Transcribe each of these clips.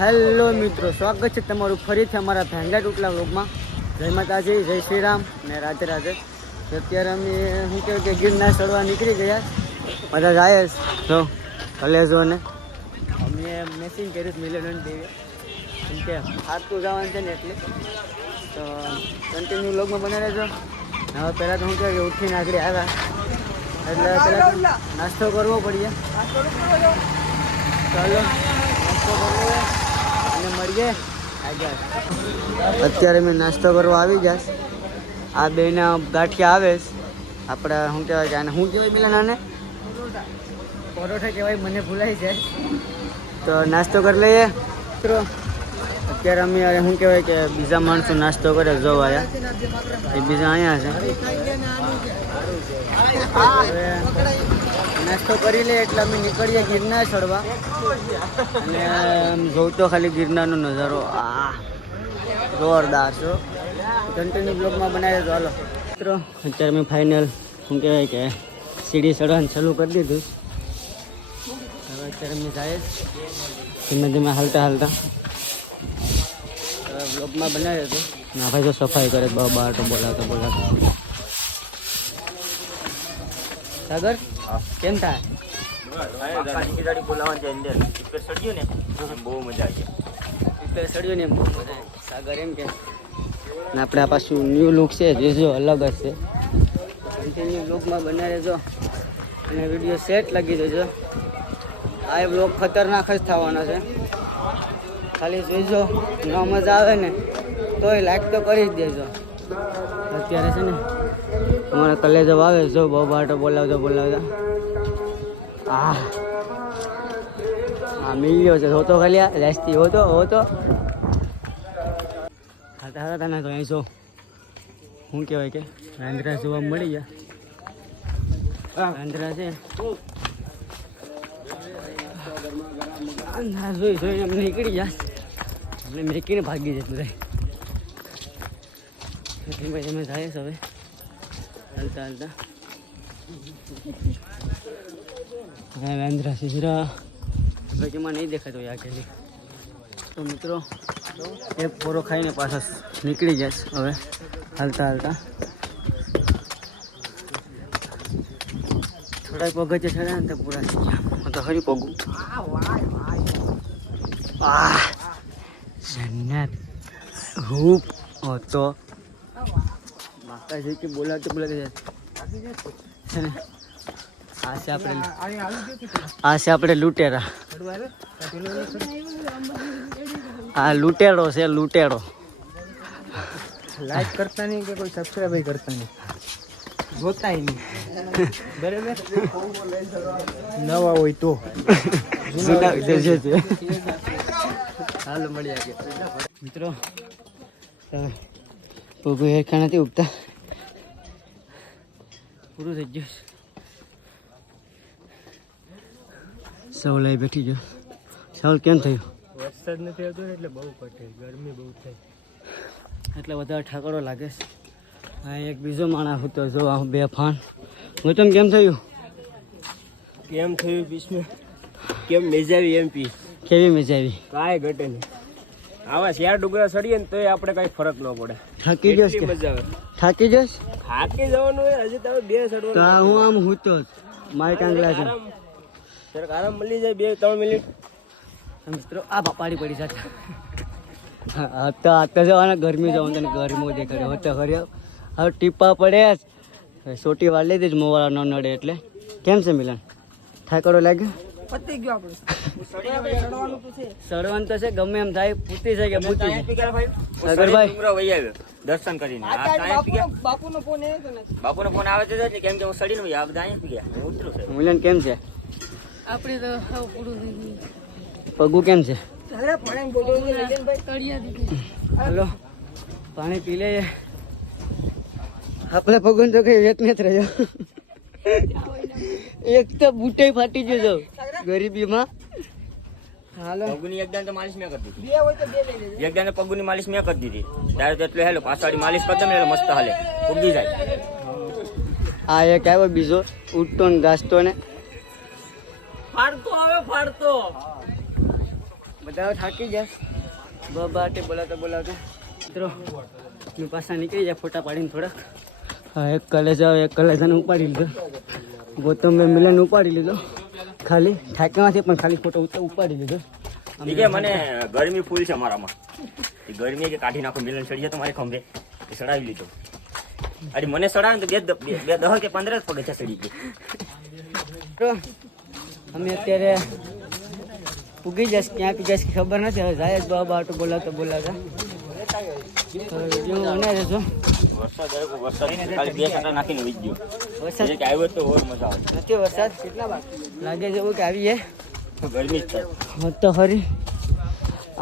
Hello મિત્રો સ્વાગત છે તમારું ફરીથી અમારા ભેંગા ટુકલા વ્લોગમાં. જય માતાજી જય શ્રી રામ ને રાધે રાધે. તો અત્યારે અમે શું કહેવાય કે ગિરનાર ચડવા નીકળી ગયા. બધા જાય છે. જો કલેજો ને. અમે મેસિંગ કર્યું મિલેન દેવી. કેમ કે હાથતું જવાનું છે ને એટલે. તો કન્ટિન્યુ વ્લોગમાં બને રહેજો. હવે પહેલાં તો શું કહેવાય કે ઉઠીને આગળ આવ્યા. એટલે પહેલાં તો નાસ્તો કરવો પડીએ ચાલો નાસ્તો કરવો. અને મળીએ. અત્યારે મેં નાસ્તો કરવા આવી જાશ આ બેના ગાંઠિયા આવે આપણા શું કહેવાય કે આને શું કહેવાય પેલા નાને? પરોઠા કહેવાય મને ભૂલાઈ જાય. તો નાસ્તો કરી લઈએ. મિત્રો અત્યારે અમે શું કહેવાય કે બીજા માણસો નાસ્તો કરે, જો આવ્યા એ બીજા અહીંયા છે. નાસ્તો કરી લે એટલે અમે નીકળીએ ગિરનાર ચડવા. અને જોઉં તો ખાલી ગિરનારનો નજારો. આ, જોરદાર છો કન્ટિન્યુ બ્લોગમાં બનાવી દો હાલો. મિત્રો, અત્યારે મેં ફાઇનલ શું કહેવાય કે સીડી ચડવાનું ચાલુ કરી દીધું. હવે અત્યારે મેં જાય ધીમે ધીમે હાલતા હાલતા. બ્લોગમાં બનાવ્યો હતો. ના ભાઈ તો સફાઈ કરે, બહુ બહાર તો બોલાવતો બોલાવતો સાગર કેમ થાય આપણે પાછું ન્યૂ લુક છે, જે જો અલગ છે. કન્ટિન્યુ લુકમાં બનાવી રહેજો અને વીડિયો સેટ લગી દેજો આ બ્લોગ ખતરનાક જ થવાનો છે. ખાલી જોઈજો ન મજા આવે ને, તોય લાઈક તો કરી જ દેજો. અત્યારે છે ને, અમારા કલેજો આવે જો બહુ બાટો બોલાવતો બોલાવતા આ હા મિલ્યો છે, હોતો ખાલી આ રાસ્તી હોતો હોતો. ખાતા ખાતા ના તો અહીં જો, શું કહેવાય કે આંધ્રા જોવા મળી ગયા. આંધ્રા છે. આંધ્રા જોઈ જોઈ, એમ નીકળી ગયા. એટલે મેકીને ભાગી જતું રહે ધીમે ધીમે થાય હવે. હાલતા હાલતા. હવે વેન્દ્રા સિસરા બાકીમાં નહીં દેખાતો યા કે તો મિત્રો, એક પોરો ખાઈને પાછા નીકળી જશ હવે. હાલતા હાલતા. થોડા પગથિયે છે ને પૂરા થઈ ગયા. હું તો હરી પગું. આહ જન્નત રૂપ હતો. માતાજી કે બોલાવતો છે આ છે આપણે આ છે આપણે લૂંટેરા. આ લૂંટેડો છે લૂંટેડો લાઈક કરતા નહીં કે કોઈ સબસ્ક્રાઈબ કરતા નહીં? જોતા નહીં. બરાબર? નવા હોય તો. જૂના હાલો મળી આગળ. મિત્રો તમે પગું હેરખા નથી ઉગતા. પૂરું થઈ ગયું. સવલાઈ બેઠી ગયો. સવલ કેમ થયું? વરસાદ નથી આવતો એટલે બહુ કઠે ગરમી બહુ થાય. એટલે વધારે ઠાકડો લાગે છે. હા એક બીજો માણસ હતો જો આ બે ફાન. ગૌતમ કેમ થયું? કેમ થયું પીસમાં કેમ મેજાવી એમ પી? કેવી મજા આવી? કાંઈ ઘટે નહીં. આવા શિયાળ ડુંગરા સડીએ ને તોય આપણે કઈ ફરક ન પડે. થાકી જશ મજા આવે. થાકી જશ થાકી જવાનું હોય હજી તમે બે તો ચડવાનું હું આમ હું તો મારી કાંગલા છે. જરાક આરામ મળી જાય બે ત્રણ મિનિટ. મિત્રો આ પડી સાથે હા તો આ તો જવાના ગરમી જવાનું તને ગરમી દેખાડે હવે તો ખરી હવે ટીપા પડે સોટી વાળી લઈ દેજ મોવાળા ન નડે એટલે. કેમ છે મિલન? થાકડો લાગ્યો? સડવાનું તો છે. ગમે એમ થાય પૂતી છે કે પૂતી છે દર્શન કરીને. બાપુનો ફોન બાપુનો ફોન આવે છે જ કેમ કે હું સડીને આ બધા અહીંયા પી ગયા હું ઉતરું છે. મિલન કેમ છે? આપણે તો પૂરું થઈ ગયું. પગું કેમ છે? હલો પાણી પી લે આપણે પગું તો કઈ વેત નથી રહ્યો. એક તો બુટે ફાટી ગયો છો. ગરીબીમાં. હાલો. પગુની એકદાન તો માલિશ મેં કરી દીધી. એકદાન તો પગુની માલિશ મેં કરી દીધી. ત્યારે તો એટલે હેલો પાછળ માલિશ કરી દે મસ્ત હાલે. ઉગી જાય. આ એક આવ્યો બીજો ઉઠતો ને ગાસતો ને. ફાડતો આવે ફાડતો. બધા થાકી જાય બબાટે બોલાતા બોલાતા મિત્રો મેં પાછા નીકળી જાય ફોટા પાડીને થોડાક. હા એક કલેજા એક કલેજાને ઉપાડી લીધો. ગૌતમ મેં મિલન ઉપાડી લીધો. ખાલી ઠાકમાંથી પણ ખાલી ફોટો ઉપાડી લીધો. કે મને ગરમી ફૂલ છે મારામાં એ ગરમી કે કાઢી નાખો મિલન ચડી જાય તો મારે ખંભે. એ સડાવી લીધો. અરે મને સડાવે તો બે બે દહ કે પંદર જ પગે છે સડી ગઈ. તો અમે અત્યારે પૂગી જશ ક્યાં પી જશ ખબર નથી. હવે જાય જ બાબા આટો બોલાતા બોલાતા તો જો મને રહેજો વરસાદ આવ્યો વરસાદ. ખાલી બે કાંટા નાખીને વીજ ગયો. વરસાદ એક આવ્યો તો ઓર મજા આવે. નથી વરસાદ લાગે છે કે આવીએ ગરમી જ થાય તો ખરી.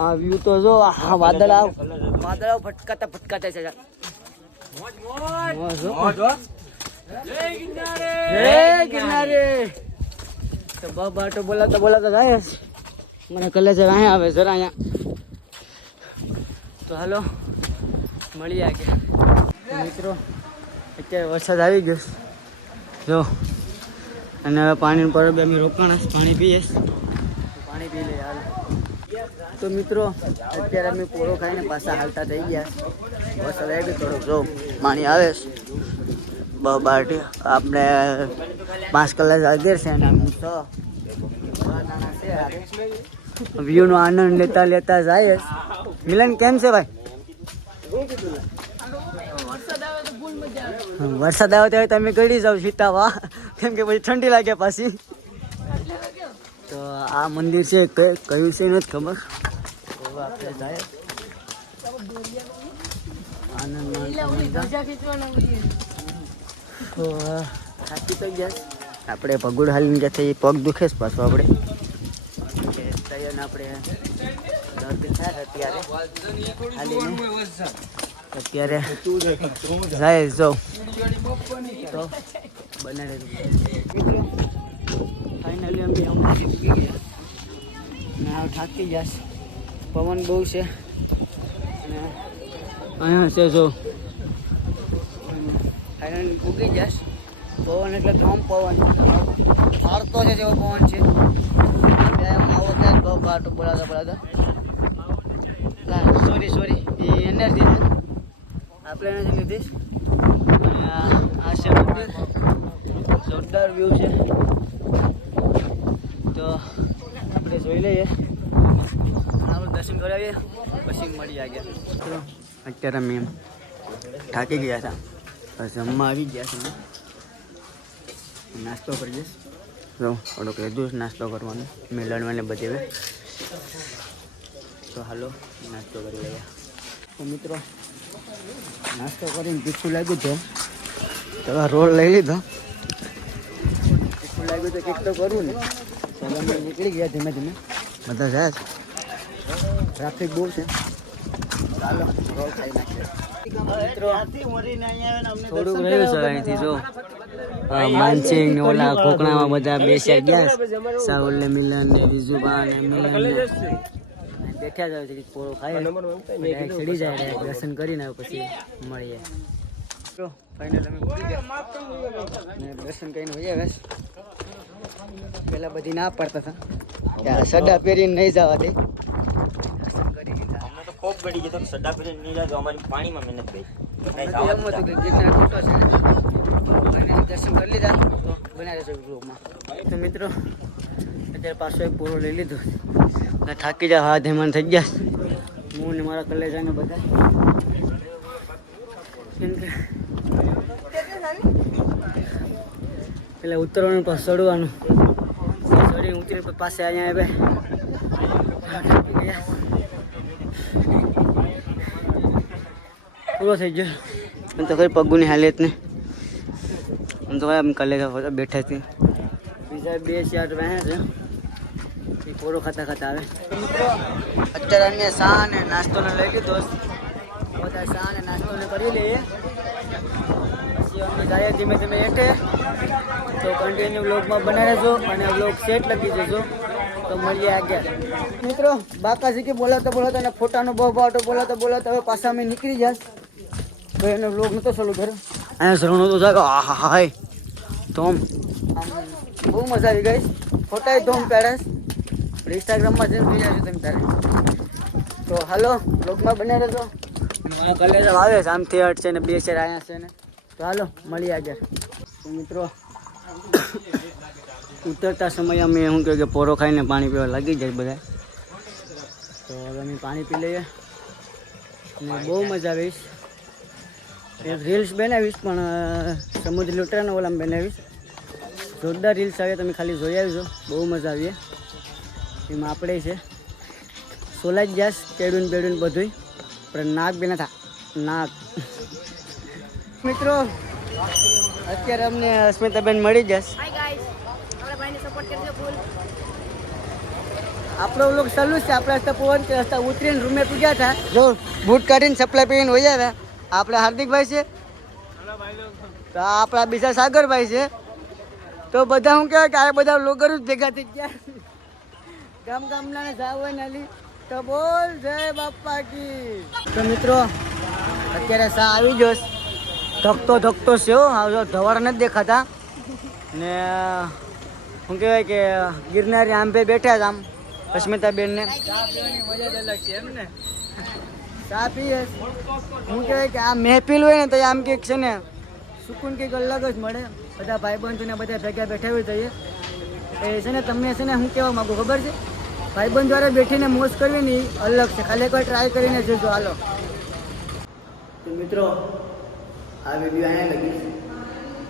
આ વ્યૂ તો જો આ વાદળા વાદળા ફટકાતા ફટકાતા છે. મોજ હો. જય ગિરનારે. તો બાબા આટો બોલાતા બોલાતા જાય. મને કલે જરા અહીંયા આવે જરા અહીંયા. તો હાલો મળી આગે મિત્રો અત્યારે વરસાદ આવી ગયો. છે. જો. અને હવે પાણી પર બે અમે રોકાણ પાણી પીએ. પાણી પી લઈએ હાલ. તો મિત્રો અત્યારે અમે પોળો ખાઈને પાછા હાલતા થઈ ગયા. બસ હવે બી થોડોક. જો પાણી આવે છે. બહાર આપણે પાંચ કલાક અગિયાર છે અને અમે છ. વ્યૂનો આનંદ લેતા લેતા જાય મિલન કેમ છે ભાઈ વરસાદ આવે તો ફૂલ મજા આવે હમ, વરસાદ આવે ત્યારે તમે ગળી જાવ સીતાવા. કેમ કે પછી ઠંડી લાગે પાછી. તો આ મંદિર છે, કયું છે નથી ખબર. તો આપણે પગુડ હાલીને ગયા થઈ પગ દુખે છે પાછો આપણે. આપણે દર્દ થાય અત્યારે. અત્યારે જાય જો તો બને રહેજો. મિત્રો ફાઇનલી અમે અંબાજી પૂગી ગયા. અને હવે થાકી ગયા પવન બહુ છે. અને અહીંયા છે જો. ફાઇનલી પૂગી જશ પવન એટલે ધોમ પવન. ફાળતો છે જેવો પવન છે. આવો ત્યાં બહુ કાટો બોલાતા બોલાતા. સોરી સોરી એ એનર્જી છે. આપણે એને લીધી આ છે મંદિર. જોરદાર વ્યૂ છે. તો આપણે જોઈ લઈએ. આપણે દર્શન કરાવીએ, પછી મળી તો અત્યારે અમે થાકી ગયા હતા. જમવા આવી ગયા છે. નાસ્તો કરીએ. તો થોડોક લીધું નાસ્તો કરવાનો. મેળવવાને બધે. તો હાલો, નાસ્તો કરી લઈએ. તો મિત્રો નાસ્તો કરીને તીખું લાગ્યું છે તો રોડ રોલ લઈ લીધો. પીછું લાગ્યું તો કંઈક તો કરવું ને. ચાલો નીકળી ગયા ધીમે ધીમે. બધા જાય ટ્રાફિક બહુ છે. ચાલો રોલ ખાઈ નાખીએ. થોડુંક રહ્યું અહીંથી જો. માનસિંગ ને ઓલા કોકણામાં બધા બેસ્યા ગયા. છે. સાહુલ ને મિલન ને વિજુબા ને મિલન બેઠા જાવ છે પોળો ખાઈ ચડી જાય દર્શન કરીને પછી મળીએ. તો ફાઇનલ અમે દર્શન કરીને છે. પેલા બધી ના પડતા હતા. સડા પહેરીને નહીં જવા દે. દર્શન કરી દીધા અમને તો ખૂબ ગળી ગયો સડા પીને નહીં જાજો અમારી પાણીમાં મહેનત ગઈ. મને તો એમ હતું કે ગીરના ખોટો છે. દર્શન કરી લીધા. તો બનાવી છે ગ્રુપમાં તો મિત્રો અત્યારે પાછો એક પૂરો લઈ લીધો. થાકી જા હાથ હેમાન થઈ ગયા. હું ને મારા કલેજાને બધા. એટલે ઉતરવાનું પાસે ચડવાનું. ચડી ઉતરી પછી પાસે અહીંયા ગયા પૂરો થઈ ગયો. એમ તો કઈ પગુની હાલત ને. આમ તો એમ કલેજા બેઠા હતી બીજા બે ચાર રહ્યા છે. પૂરો ખાતા ખાતા આવે. મિત્રો અત્યારે અમે શા અને નાસ્તો ને લઈ લીધો. બધા શા અને નાસ્તો ને કરી લઈએ. પછી અમે જઈએ ધીમે ધીમે એકે. તો કન્ટિન્યુ બ્લોગમાં બને રહેજો અને બ્લોગ સેટ લખી દેજો. તો મળીએ આગળ. મિત્રો બાકા શીખી બોલાતો બોલાતો અને ફોટાનો બહુ ભાવતો બોલાવતા બોલાતો હવે પાછા અમે નીકળી જાય ભાઈ એનો બ્લોગ નતો ચાલુ કર્યો? અહીંયા શ્રવણ તો જાગો હા હાય. ધોમ. બહુ મજા આવી ગઈ. ફોટા ધોમ ઇન્સ્ટાગ્રામમાં જઈને જોઈ આવજો તમે તારે. હાલો બ્લોગમાં બને રહેજો. કલેજ આવે છે, આમથી હટ છે ને, બે છે અહીંયા છે ને. તો હાલો મળી આજે. મિત્રો, ઉતરતા સમયે અમે શું કહ્યું કે પોરો ખાઈને પાણી પીવા લાગી જાય બધા તો હવે અમે પાણી પી લઈએ. અને બહુ મજા આવીશ. એક રીલ્સ બનાવીશ, પણ સમુદ્ર લૂંટરાના ઓલામાં બનાવીશ. જોરદાર રીલ્સ આવે, તમે ખાલી જોઈ આવજો. બહુ મજા આવી એમાં આપણે છે સોલા જ જાસ કેડુન બેડુન બધુંય પણ નાક બી ના નાક. મિત્રો અત્યારે અમને અસ્મિતાબેન મળી જશે. આપણા લોક સલુ છે. આપણે રસ્તા પવન કે રસ્તા ઉતરીને રૂમે પૂજ્યા હતા. જો બૂટ કાઢીને સપ્લાય પીને વયા હતા. આપણે હાર્દિકભાઈ છે. તો આપણા બીજા સાગરભાઈ છે. તો બધા હું કહેવાય કે આ બધા લોગર જ ભેગા થઈ ગયા. ગામ ગામના જાવ હોય નલી તો બોલ જય બાપા કી તો મિત્રો, અત્યારે સા આવી જોશ ધકતો ધકતો છે હો ધવાર નથી દેખાતા. ને, શું કહેવાય કે, ગિરનારી આંબે બેઠા હતા આમ અસ્મિતાબેન ને ચા પીએ. હું કહેવાય કે, આ મહેફિલ હોય ને, તો આમ કંઈક છે ને, સુકૂન કંઈક અલગ જ મળે. બધા ભાઈબંધોને બધા ભેગા બેઠા હોય તો એ છે ને તમને છે ને હું કહેવા માગું, ખબર છે? ભાઈબંધ દ્વારા બેઠીને મોજ કરવી ને અલગ છે. ખાલી એકવાર ટ્રાય કરીને જોજો, હાલો. તો મિત્રો, આ વીડિયો અહીંયા લગીશ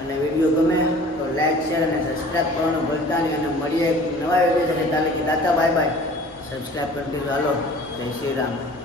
અને વીડિયો ગમે તો લાઈક શેર અને સબસ્ક્રાઈબ કરવાનું ભૂલતા નહીં. અને મળીએ નવા વીડિયો સાથે. તાલે કે દાતા બાય બાય સબસ્ક્રાઈબ કરી દેજો. હાલો. જય શ્રી રામ.